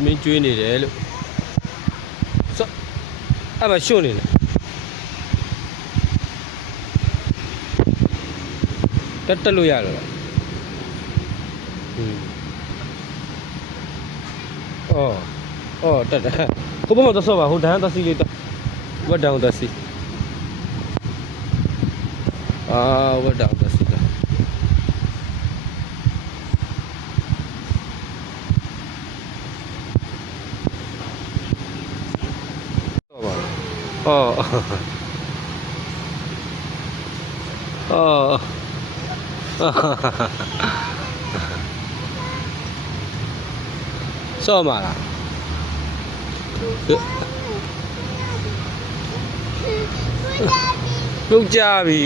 သမင်းကျွေးနေတယ်လို့စောအဲ့မှာရှုံနေတယ်တက်လို့ရတော့လားအော်တက်ဟိုဘက်မှာတော့ဆော့ပါဟိုဒန်းသစီလေးတော့ဝတ်တောင်သစီဝတ်တောင်သစီတော့ဆော့မှာလားပြုတ်ကြပြီ